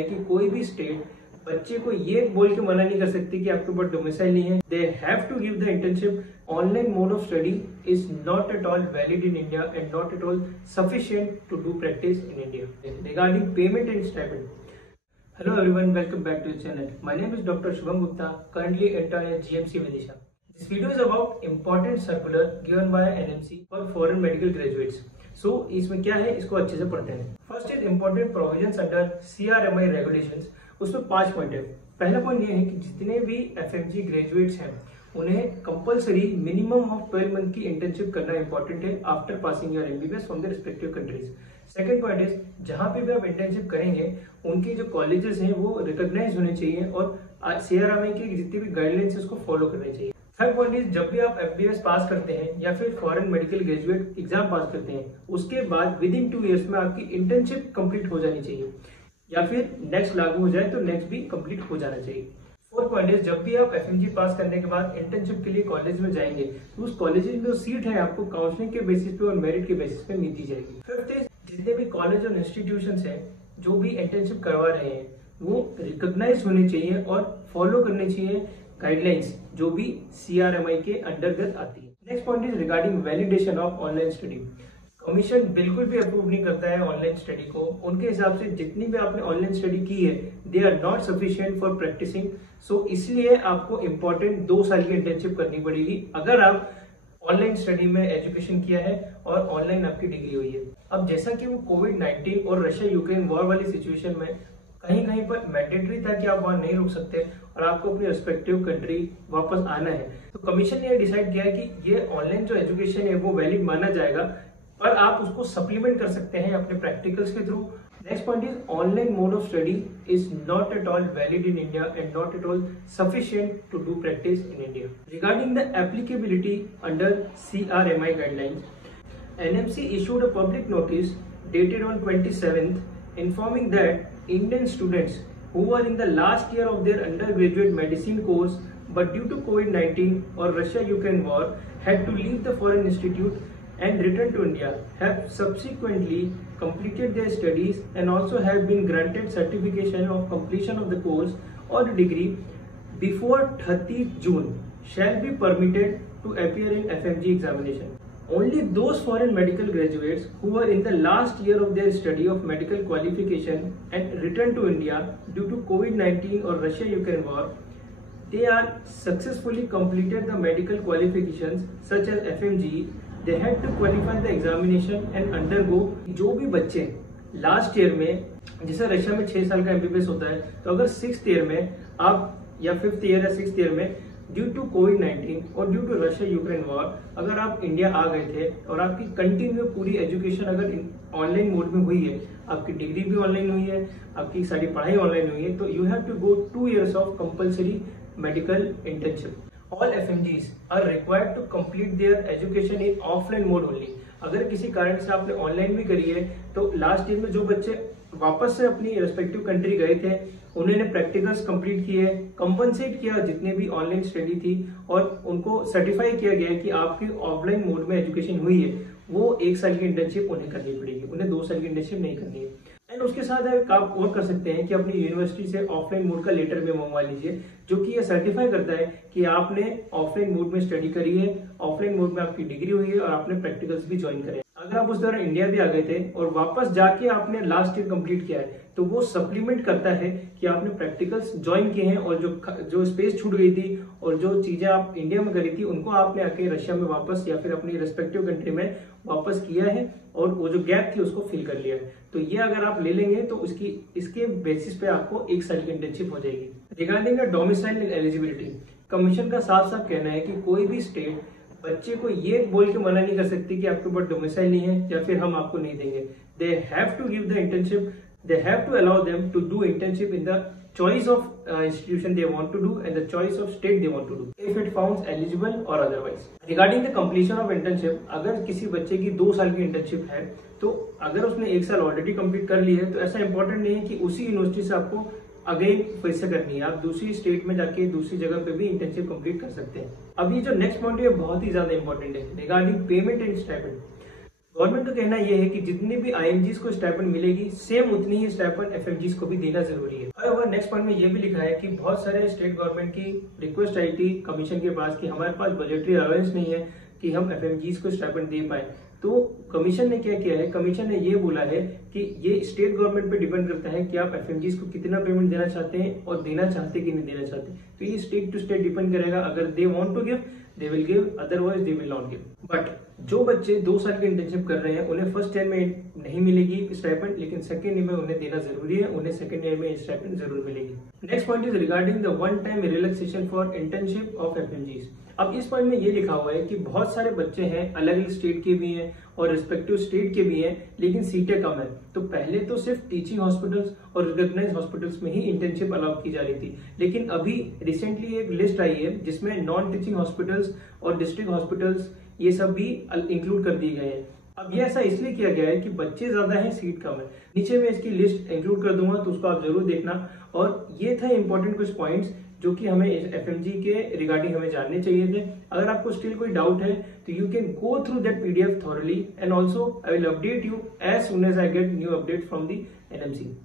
कि कोई भी स्टेट बच्चे को ये बोल के मना नहीं कर सकती कि आपके ऊपर डोमिसाइल नहीं है. They have to give the internship. Online mode of study is not at all valid in India and not at all sufficient to do practice in India. Regarding payment and stipend. Hello everyone, welcome back to the channel. My name is Dr. Shubham Gupta, currently intern at GMC Vidisha. This video is about important circular given by NMC for foreign medical graduates. So इसमें क्या है, इसको अच्छे से पढ़ते हैं. First is important provisions under CRMI regulations. उसमें 5 point है. पहला पॉइंट ये है कि जितने भी FMG ग्रेजुएट्स हैं उन्हें कंपलसरी मिनिमम ऑफ 12 मंथ की इंटर्नशिप करना इंपॉर्टेंट है after passing your MBBS from the respective countries. Second point is जहां पे भी आप इंटर्नशिप करेंगे उनके जो कॉलेजेस हैं वो रिकॉग्नाइज होने चाहिए और CRMI की जितनी भी गाइडलाइंस है उसको फॉलो करने चाहिए. थर्ड पॉइंट इज जब भी आप MBBS पास करते हैं या फिर फॉरेन मेडिकल ग्रेजुएट एग्जाम पास करते हैं उसके बाद विद इन 2 ईयर्स में आपकी इंटर्नशिप कंप्लीट हो जानी चाहिए या फिर नेक्स्ट लागू हो जाए तो नेक्स्ट भी कंप्लीट हो जाना चाहिए. फोर्थ पॉइंट इज जब भी आप FMG पास करने के बाद इंटर्नशिप के लिए कॉलेज में जाएंगे तो उस कॉलेज में जो सीट है आपको काउंसलिंग के बेसिस पे और मेरिट के बेसिस पे मिलती जाएगी. फिफ्थ इज जितने भी कॉलेज और इंस्टीट्यूशंस हैं जो भी इंटर्नशिप करवा रहे हैं वो रिकॉग्नाइज होने चाहिए और फॉलो करने चाहिए गाइडलाइंस जो भी CRMI के अंतर्गत आती है. Next point is regarding validation of online study. Commission बिल्कुल भी अप्रूव नहीं करता है ऑनलाइन स्टडी को. उनके हिसाब से जितनी भी आपने ऑनलाइन स्टडी की है they are not sufficient for practising. So इसलिए आपको इम्पोर्टेंट 2 साल की इंटर्नशिप करनी पड़ेगी अगर आप ऑनलाइन स्टडी में एजुकेशन किया है और ऑनलाइन आपकी डिग्री हुई है. अब जैसा कि वो कोविड-19 और रशिया यूक्रेन वॉर वाली सिचुएशन में कहीं कहीं पर मैंडेटरी था कि आप वहां नहीं रुक सकते और आपको अपनी रिस्पेक्टिव कंट्री वापस आना है, तो कमीशन ने डिसाइड किया कि ये ऑनलाइन जो एजुकेशन है वो वैलिड माना जाएगा पर आप उसको सप्लीमेंट कर सकते हैं अपने प्रैक्टिकल्स के through. Next point is online mode of study is not at all valid in India and not at all sufficient to do practice in India. Regarding the applicability under CRMI guidelines, NMC issued a public notice dated on 27th informing that Indian students who were in the last year of their undergraduate medicine course but due to COVID-19 or Russia-Ukraine war had to leave the foreign institute and return to India have subsequently completed their studies and also have been granted certification of completion of the course or the degree before 30th June shall be permitted to appear in FMG examination. Only those foreign medical graduates who were in the last year of their study of medical qualification and returned to India due to COVID-19 or Russia-Ukraine war, they are successfully completed the medical qualifications such as FMG. They had to qualify the examination and undergo. जो भी बच्चे last year में, जैसे Russia में 6 साल का MBBS होता है, तो अगर 6th ईयर में आप या 5th ईयर या 6th ईयर में ड्यू टू कोविड-19 और due to Russia Ukraine war अगर आप इंडिया आ गए थे और आपकी कंटिन्यू पूरी एजुकेशन अगर ऑनलाइन मोड में हुई है, आपकी डिग्री भी ऑनलाइन हुई है, आपकी सारी पढ़ाई ऑनलाइन हुई है, तो you have to go 2 years of compulsory medical internship. All FMGs are required to complete their education in offline mode only. अगर किसी कारण से आपने ऑनलाइन भी करी है तो लास्ट ईयर में जो बच्चे वापस से अपनी रेस्पेक्टिव कंट्री गए थे उन्होंने प्रैक्टिकल्स कंप्लीट किए, कंपनसेट किया जितने भी ऑनलाइन स्टडी थी और उनको सर्टिफाई किया गया कि आपकी ऑफलाइन मोड में एजुकेशन हुई है, वो 1 साल की इंटर्नशिप उन्हें करनी पड़ेगी, उन्हें 2 साल की इंटर्नशिप नहीं करनी है. एंड उसके साथ एक आप और कर सकते हैं कि अपनी यूनिवर्सिटी से ऑफलाइन मोड का लेटर भी मंगवा लीजिए जो कि ये सर्टिफाई करता है कि आपने ऑफलाइन मोड में स्टडी करी है, ऑफलाइन मोड में आपकी डिग्री हुई है और आपने प्रैक्टिकल्स भी ज्वाइन करे. अगर आप उस दौरान इंडिया भी आ गए थे और वापस जाके आपने लास्ट ईयर कंप्लीट किया है तो वो सप्लीमेंट करता है कि आपने प्रैक्टिकल्स ज्वाइन किए हैं और जो स्पेस छूट गई थी और जो चीजें आप इंडिया में करी थी उनको आपने आके रशिया में वापस या फिर अपनी रेस्पेक्टिव कंट्री में वापस किया है और वो जो गैप थी उसको फिल कर लिया है. तो ये अगर आप ले लेंगे तो इसके बेसिस पे आपको 1 साल की इंटर्नशिप हो जाएगी. Regarding the domicile eligibility, commission का साफ साफ कहना है कि कोई भी स्टेट बच्चे को ये बोल के मना नहीं कर सकती कि आपके ऊपर डोमिसाइल नहीं है या फिर हम आपको नहीं देंगे. They have to give the internship. They have to allow them to do internship in the choice of institution they want to do and the choice of state they want to do if it found eligible or otherwise. Regarding the completion of internship, अगर किसी बच्चे की 2 साल की internship है तो अगर उसने 1 साल ऑलरेडी कंप्लीट कर ली है तो ऐसा इंपॉर्टेंट नहीं है कि उसी यूनिवर्सिटी से आपको अगेन फिर से करनी है. आप दूसरी स्टेट में जाके दूसरी जगह पे भी इंटर्नशिप कंप्लीट कर सकते हैं. अभी जो नेक्स्ट पॉइंट है बहुत ही ज्यादा इंपॉर्टेंट है regarding payment and stipend. Government का कहना यह है कि जितनी भी आईएमजीज को स्टाइपेंड मिलेगी सेम उतनी ही स्टाइपेंड एफएमजीज को भी देना जरूरी है। और नेक्स्ट पॉइंट में यह भी लिखा है कि बहुत सारे स्टेट गवर्नमेंट की रिक्वेस्ट आई थी कमीशन के पास कि हमारे पास बजटरी अलाउंस नहीं है कि हम एफएमजीज को स्टाइपेंड दे पाए। तो कमीशन ने क्या किया है, कमीशन ने ये बोला है कि ये स्टेट गवर्नमेंट पे डिपेंड करता है कि आप एफएमजीज को कितना पेमेंट देना चाहते हैं और देना चाहते कि नहीं देना चाहते। तो ये स्टेट टू स्टेट डिपेंड करेगा। अगर they want to give they will give, otherwise they will not give. But जो बच्चे 2 साल की इंटर्नशिप कर रहे हैं उन्हें फर्स्ट ईयर में नहीं मिलेगी स्टाइपेंड, लेकिन सेकंड ईयर में उन्हें देना जरूरी है, उन्हें सेकंड ईयर में स्टाइपेंड जरूर मिलेगी। Next point is regarding the one time relaxation for internship of FMGs. अब इस पॉइंट में ये लिखा हुआ है कि बहुत सारे बच्चे हैं, अलग अलग स्टेट के भी हैं और रिस्पेक्टिव स्टेट के भी हैं, लेकिन सीटें कम है। तो पहले तो सिर्फ टीचिंग हॉस्पिटल्स और रिकॉग्नाइज्ड हॉस्पिटल्स में ही इंटर्नशिप अलाउ की जा रही थी, लेकिन अभी रिसेंटली एक लिस्ट आई है जिसमें नॉन टीचिंग हॉस्पिटल्स और डिस्ट्रिक्ट हॉस्पिटल्स ये सब भी इंक्लूड कर दिए गए हैं। अब ये ऐसा इसलिए किया गया है कि बच्चे ज्यादा हैं, सीट कम है। नीचे में इसकी लिस्ट इंक्लूड कर दूंगा, तो उसको आप जरूर देखना। और ये था इंपॉर्टेंट कुछ पॉइंट्स जो कि हमें एफएमजी के रिगार्डिंग हमें जानने चाहिए थे। अगर आपको स्टिल कोई डाउट है तो you can go through that PDF thoroughly, and also I will update you as soon as I get new update from the NMC.